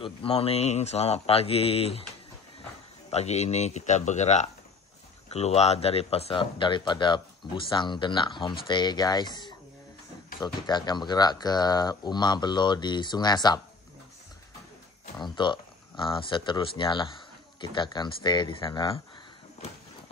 Good morning, selamat pagi. Pagi ini kita bergerak keluar daripada Busang Denak Homestay, guys. So kita akan bergerak ke Umar Belor di Sungai Asap. Untuk seterusnya lah kita akan stay di sana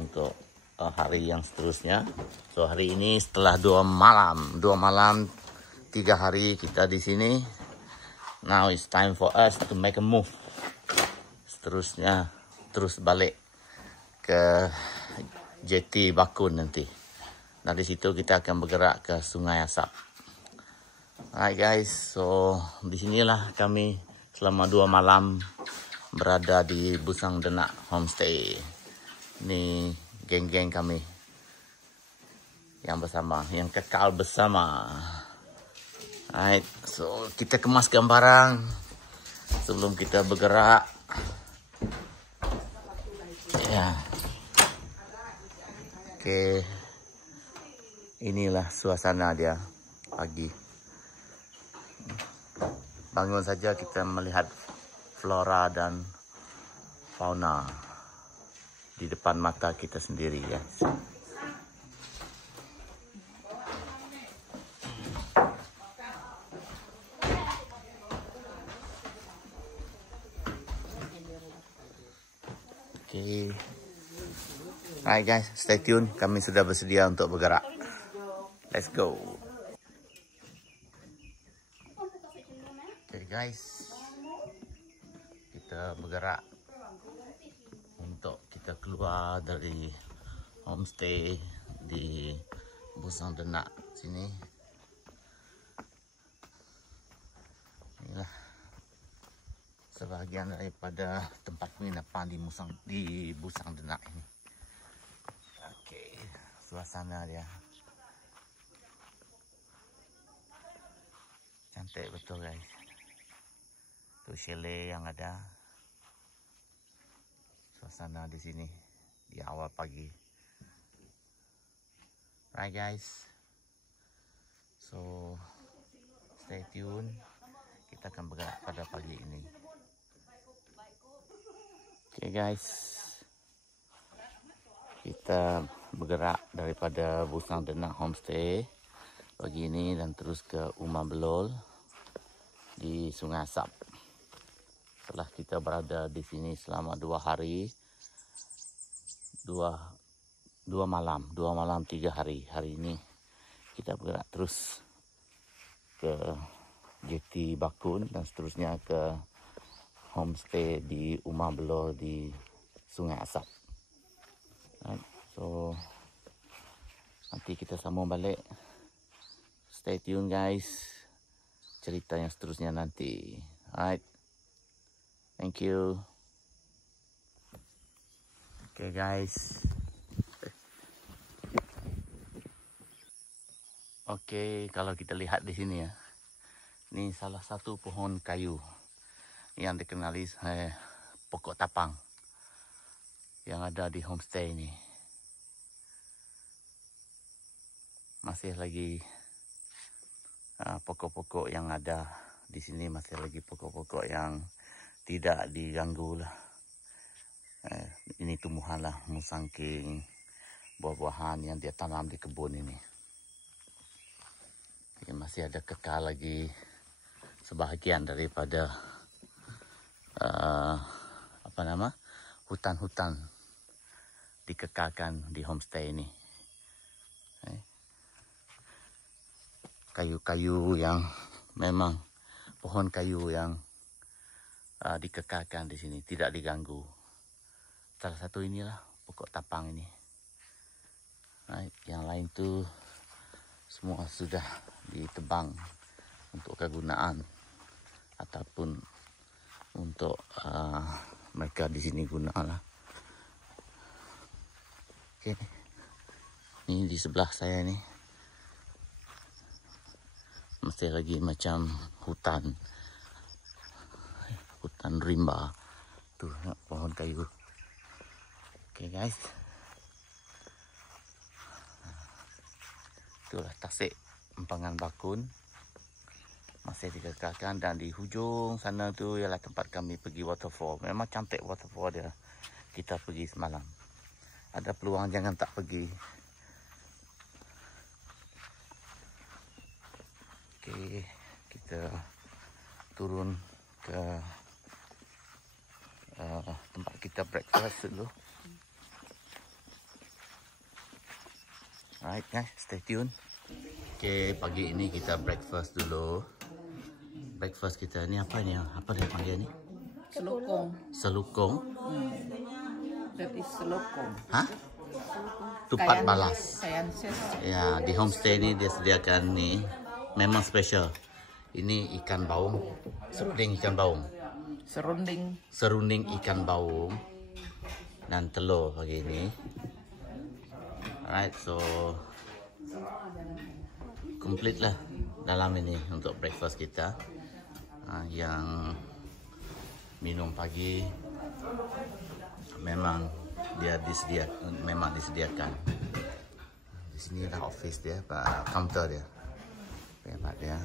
untuk hari yang seterusnya. So hari ini setelah 2 malam 3 hari kita di sini. Now it's time for us to make a move. Seterusnya terus balik ke JT Bakun nanti. Dari situ kita akan bergerak ke Sungai Asap. Alright guys, so di sinilah kami selama 2 malam berada di Busang Denak Homestay. Ini geng-geng kami yang bersama, yang kekal bersama. Alright, so kita kemaskan barang sebelum kita bergerak. Ya. Oke. Inilah suasana dia pagi. Bangun saja kita melihat flora dan fauna di depan mata kita sendiri, ya. Okay. Alright guys, stay tune. Kami sudah bersedia untuk bergerak. Let's go. Okay guys, kita bergerak untuk kita keluar dari homestay di Busang Denak sini. Inilah sebahagian daripada tempat penginapan di Busang Denak ini. Okey, suasana dia cantik betul guys. Tu chalet yang ada. Suasana di sini di awal pagi. Right guys. So stay tune. Kita akan bergerak pada pagi ini. Okay guys, kita bergerak daripada Busang Denak Homestay pagi ini dan terus ke Umar Belor di Sungai Asap. Setelah kita berada di sini selama 2 hari, 2 malam 3 hari. Hari ini kita bergerak terus ke JT Bakun dan seterusnya ke homestay di Umar Belor di Sungai Asap. Right. So nanti kita sambung balik. Stay tune guys. Cerita yang seterusnya nanti. Alright. Thank you. Okay guys. Okay, kalau kita lihat di sini ya. Ini salah satu pohon kayu yang dikenali pokok tapang yang ada di homestay ini. Masih lagi pokok-pokok yang ada di sini, masih lagi pokok-pokok yang tidak diganggu lah. Ini tumbuhan lah musangking, buah-buahan yang dia tanam di kebun ini. Jadi masih ada kekal lagi sebahagian daripada hutan-hutan dikekalkan di homestay ini. Kayu-kayu yang memang pohon kayu yang dikekalkan di sini, tidak diganggu. Salah satu inilah pokok tapang ini. Yang lain tu semua sudah ditebang untuk kegunaan ataupun untuk mereka di sini gunalah. Okey. Ini di sebelah saya ni masih lagi macam hutan rimba. Tu pohon kayu. Okey guys. Itulah tasik empangan Bakun. masih dikekalkan, dan di hujung sana tu ialah tempat kami pergi waterfall. Memang cantik waterfall dia. Kita pergi semalam. Ada peluang jangan tak pergi. Okey, kita turun ke tempat kita breakfast dulu. Alright guys, stay tune. Okay, pagi ini kita breakfast dulu. Breakfast kita ni apa ni? Apa dia panggil ni? Selokong. Selukong. That is selokong. Hah? Tupat balas. Kayanses. Ya, di homestay ni dia sediakan ni. Memang special. Ini ikan baung. Serunding ikan baung. Serunding. Serunding ikan baung. Dan telur pagi ni. Alright, so complete lah dalam ini untuk breakfast kita. Yang minum pagi memang dia disediakan. Di sini lah office dia, counter dia. Tempat dia.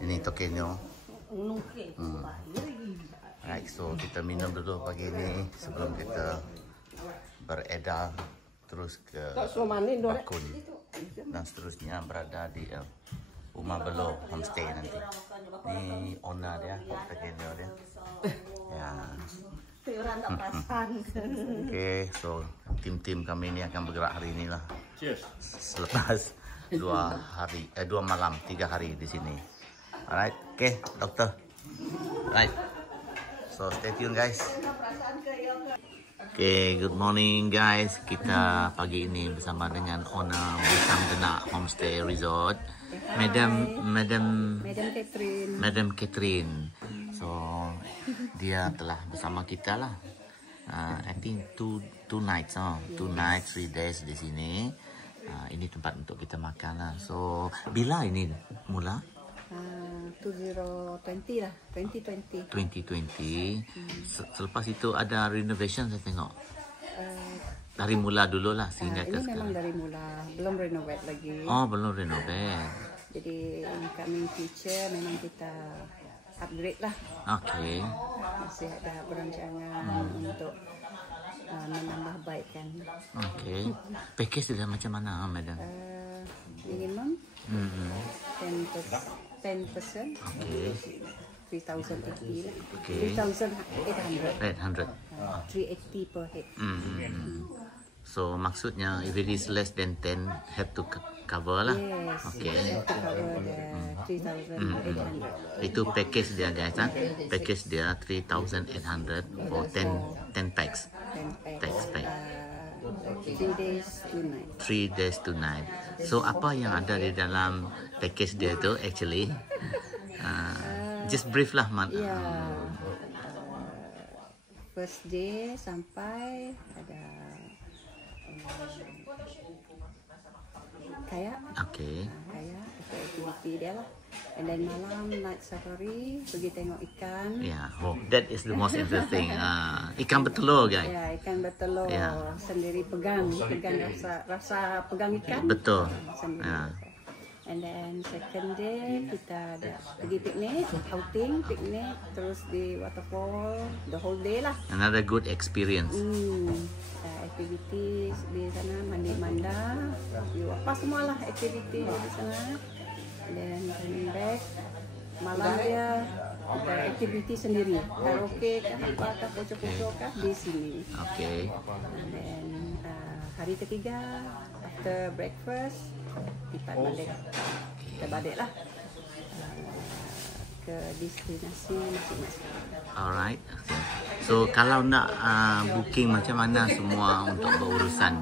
Ini tokenyo. Alright, so kita minum dulu pagi ini sebelum kita beredar terus ke Bakun dan seterusnya berada di Rumah Below Homestay nanti. Ni owner dia, tokenyo dia. Ya. Okay, so tim kami ni akan bergerak hari ini lah. Cheers. Selepas 2 malam, 3 hari di sini. Alright, okay, doktor. Right, so stay tune guys. Okay, good morning guys. Kita pagi ini bersama dengan owner Busang Denak Homestay Resort, Madam Catherine. So dia telah bersama kita lah. I think two nights, 2 nights, 3 days di sini. Ini tempat untuk kita makan lah. So bila ini mula? 2020 lah, 2020. Selepas itu ada renovation saya tengok. Dari mula dulu lah sehingga ke ini sekarang. memang dari mula, belum renovate lagi. Oh, belum renovate. Jadi in coming future memang kita upgrade lah. Okay. Masih ada perancangan untuk menambah baikkan. Okay. Package dia macam mana, madam? Minimum 10%. Okay. 3,080 lah. Okay. 3,800. 800. 380 per head. So maksudnya if it is less than 10 have to cover lah. Yes. Okay. Have to cover the 3,800. Itu package dia guys, package dia 3,800 for 10 packs. 10 Tax pack. 3 days, 2 nights. 3 days to night. So apa yang ada di dalam package dia tu actually? Just brief lah man. Ya. First day sampai ada kayak Okay. kayak aktiviti dia lah. And then malam night safari, pergi tengok ikan. Yeah. Oh, that is the most interesting. Ikan bertelur guys. Ya, ikan bertelur Ya. sendiri pegang rasa pegang ikan. Betul. Sendiri. Ya. And then second day kita ada pergi piknik, outing, piknik, terus di waterfall the whole day lah. Another good experience. Activities di sana, mandi manda, apa semualah activity di sana. And then coming back, malam dia kita activity sendiri, karaoke kah, apa kah, pocok-pocok kah di sini. Okay. And then hari ketiga after breakfast kita balik. Kita balik lah ke destinasi masing-masing. Alright. So kalau nak booking macam mana semua untuk berurusan?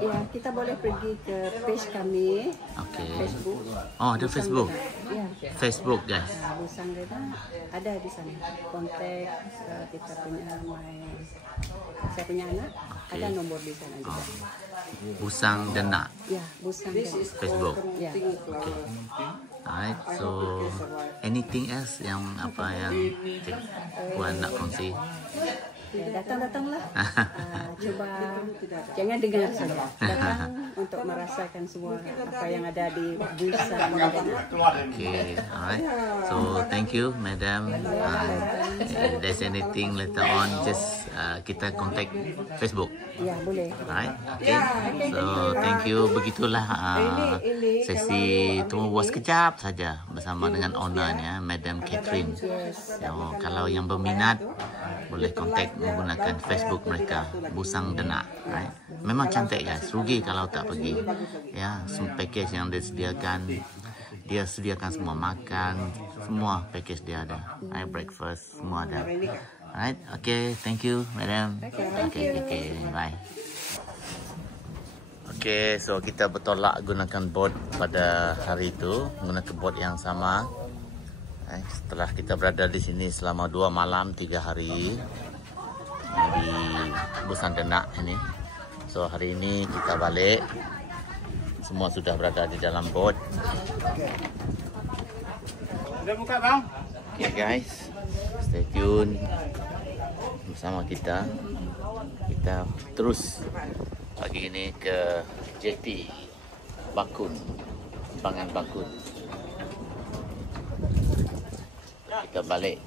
Ya, kita boleh pergi ke page kami. Okay. Facebook. Oh, ada Facebook. Ya. Facebook guys. Busang Denak ada di sana. Kontak kita punya saya punya anak. Okay. Ada nombor di sana juga. Busang Denak Ya, Busang Denak. Facebook. Ya. Okay. Alright. So anything else yang puan nak kongsi? Ya, datang-datanglah. Coba jangan dengar saja. Datang untuk merasakan semua apa yang ada di Busang Denak. Okay. Okay, alright. So thank you, Madam. If there's anything later on, just kita contact Facebook. Ya, boleh. Alright, okay. So thank you. Begitulah sesi temu buat sekejap saja bersama dengan ownernya, Madam Catherine. So, kalau yang berminat boleh kontak menggunakan Facebook mereka, Busang Denak. Right? Memang cantik guys, rugi kalau tak pergi. Ya, semua package yang dia sediakan semua makan, semua package dia ada. Breakfast semua ada. Alright, okay, thank you, Madam. Okay, bye. Okay, so kita bertolak gunakan boat pada hari itu, menggunakan boat yang sama. Setelah kita berada di sini selama 2 malam 3 hari di Busang Denak ini. So hari ini kita balik. Semua sudah berada di dalam boat. Sudah buka bang? Okay guys, stay tune bersama kita. Kita terus pagi ini ke JT Bakun, Empangan Bakun. Kita balik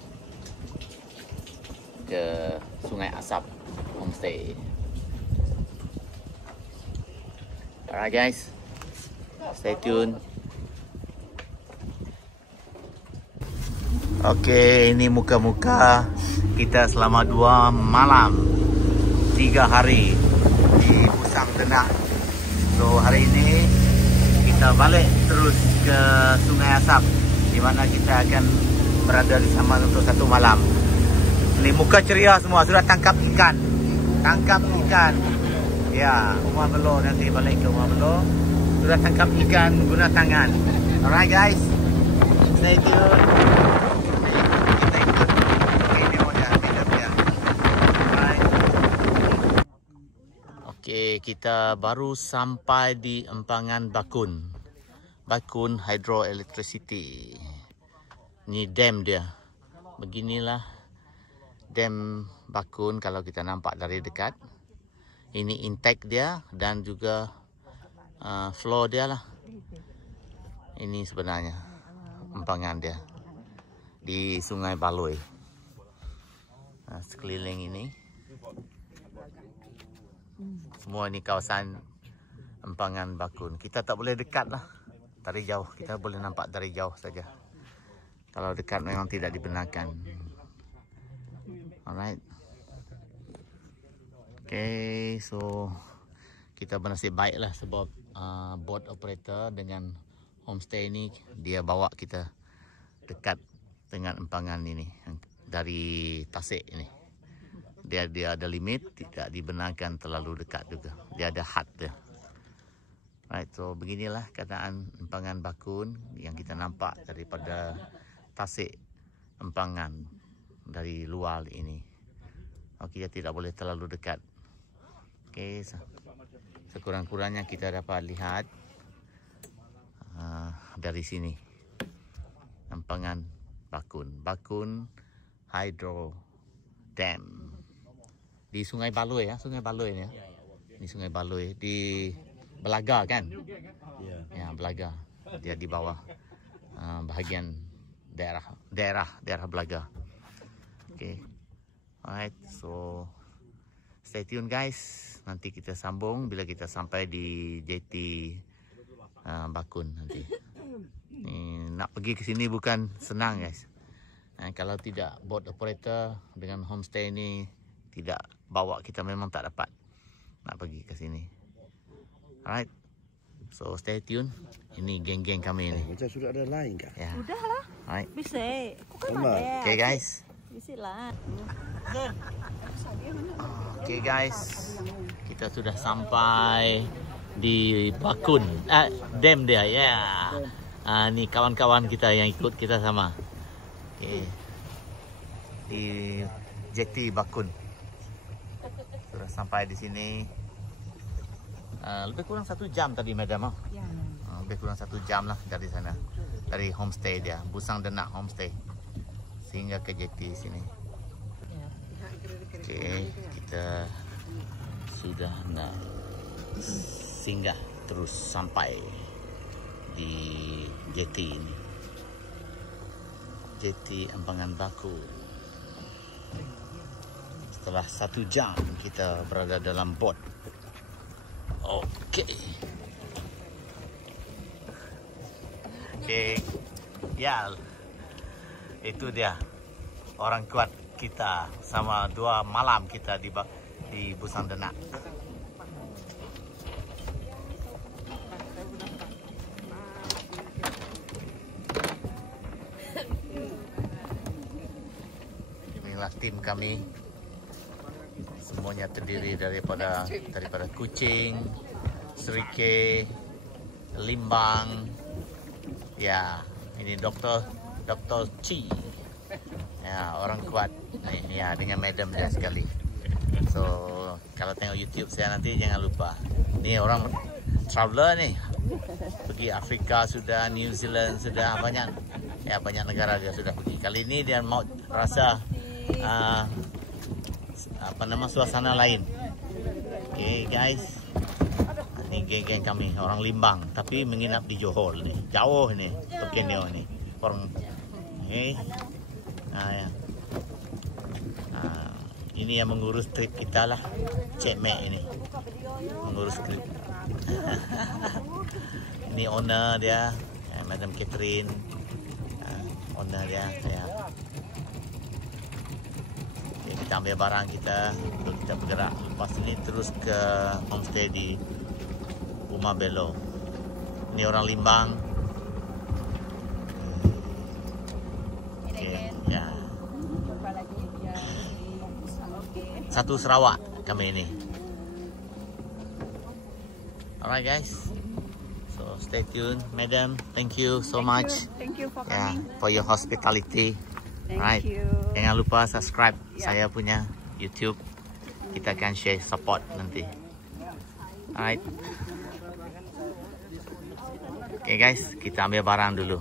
ke Sungai Asap Homestay. Alright guys, stay tune. Okay, ini muka-muka kita selama 2 malam 3 hari di Busang Denak. So hari ini kita balik terus ke Sungai Asap, di mana kita akan berada di sana untuk 1 malam. Ini muka ceria semua, sudah tangkap ikan. Tangkap ikan. Ya, Umar Belo nanti balik ke Umar Belo. Sudah tangkap ikan guna tangan. Alright guys, stay tune. Kita ikut videonya. Alright. Okay, kita baru sampai di Empangan Bakun. Bakun Hydroelectricity. Ni dam dia. Beginilah dam Bakun kalau kita nampak dari dekat. Ini intake dia dan juga floor dia lah. Ini sebenarnya empangan dia di Sungai Baloi. Sekeliling ini semua ini kawasan Empangan Bakun. Kita tak boleh dekat lah dari jauh. Kita boleh nampak dari jauh saja. Kalau dekat memang tidak dibenarkan. Alright. Okay, so kita bernasib baik lah sebab boat operator dengan homestay ni dia bawa kita dekat dengan empangan ini dari Tasik ini. Dia ada limit, tidak dibenarkan terlalu dekat juga. Dia ada had dia. Right, so beginilah keadaan Empangan Bakun yang kita nampak daripada Tasik Empangan dari luar ini. Kita tidak boleh terlalu dekat. Okay, sekurang-kurangnya kita dapat lihat dari sini Empangan Bakun, Bakun Hydro Dam di Sungai Baloi ya, Sungai Baloi ni ya. Ini Sungai Baloi di Belaga kan? Ya, Belaga. Dia di bawah bahagian daerah Belaga. Okay. Alright, so stay tune guys. Nanti kita sambung bila kita sampai di JT Bakun nanti. Nak pergi ke sini bukan senang guys. Kalau tidak boat operator dengan homestay ni tidak bawa kita, memang tak dapat nak pergi ke sini. Alright, so stay tune. Ini geng-geng kami ni. Macam sudah ada lain kah? Ya. Sudahlah. Alright. Bisa. Kau kan ada. Okay guys. Bisa lah. Okay guys, kita sudah sampai di Bakun, dam dia ya. Ni kawan-kawan kita yang ikut kita sama. Okay. Di JT Bakun. Sudah sampai di sini. Lebih kurang 1 jam tadi madam. Ya. Lebih kurang 1 jam lah dari sana. Dari homestay dia, Busang Denak Homestay. Sehingga ke JT sini. Okay, kita sudah nak singgah terus sampai di JT ini. Jeti Ambangan Baku. Setelah 1 jam kita berada dalam bot. Okey. Okey. Ya. Itu dia. Orang kuat kita sama 2 malam kita di Busang Denak. Inilah tim kami. Semuanya terdiri daripada kucing, serike, limbang. Ya, ini Dr. Chi. Ya, orang kuat. Ini ya, dengan madam dia sekali. So, kalau tengok YouTube saya nanti jangan lupa. Ni orang traveler ni. Pergi Afrika sudah, New Zealand sudah, banyak negara dia sudah pergi. Kali ini dia mau rasa suasana lain. Okay guys, ini geng-geng kami orang Limbang tapi menginap di Johor ni, jauh ni, Tokenio ni orang. Okay. Ya. Ini yang mengurus trip kita lah, Cik Mek ini mengurus trip. Ini owner dia, Madam Catherine, owner dia. Ya. Kita ambil barang kita untuk kita bergerak. Lepas ini terus ke homestay di Uma Belo. Ini orang Limbang. Okay. Ya. Satu Sarawak kami ini. Alright guys. So stay tuned, Madam. Thank you so much. Thank you for Yeah, coming. for your hospitality. Thank you. Jangan lupa subscribe Yeah. saya punya YouTube. Kita akan share support nanti. Alright. Okay guys, kita ambil barang dulu.